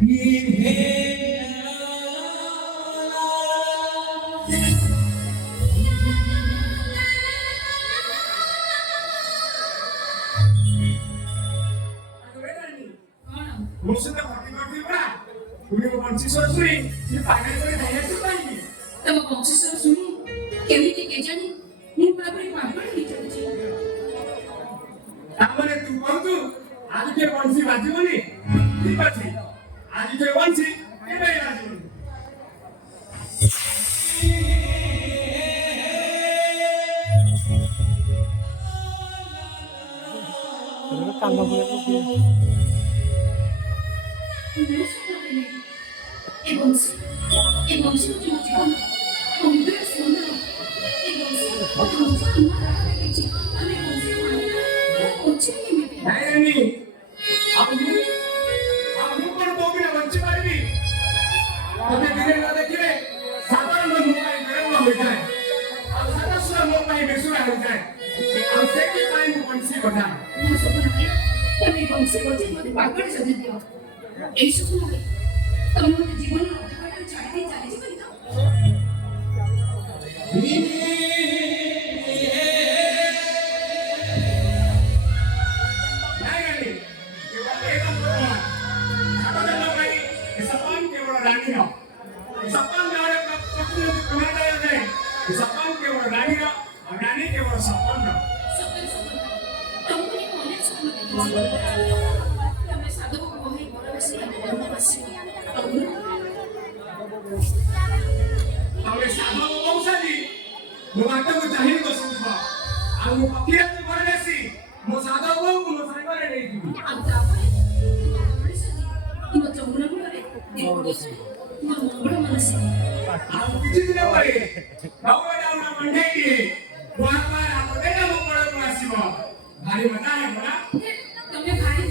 मुझसे भागी भागी बड़ा तुम्ही वंशीश्वर सुरी मी पाण्याकडे जायचं पाहिजे तब वंशीश्वर सुरी केमिति केजानी ମୁଁ ଭାବରେ ପାଗଳ ହେଇଯାଉଛି। ତାପରେ ତୁ କହୁଛୁ ଆଜି ଯେ ବଂଶୀ ବାଜିବନି ଠିକ ଅଛି ଆଜି ଯେ ବଂଶୀ କେବେ ବାଜିବନି କାମ ଏ ବଂଶୀ ହେଉଛି ମୋ ଜୀବନ ଅମୃତ ସୁନ୍ଦର ଏ ବଂଶୀ नहीं अब पर तो भी ना बच्चे पाएगी अबे धीरे ना देखिए साधारण लोग मोबाइल में वो हो जाए अब साधारण लोग मोबाइल में सुना हो जाए अब सेकंड टाइम बंसी बना तभी बंसी बजे मुझे पागल सदी दियो এই সুখে তোমার জীবনের অন্ধকারে ছাড়িয়ে চালিয়ে যাবে না भारी मजा है बोला तुम्हें भारी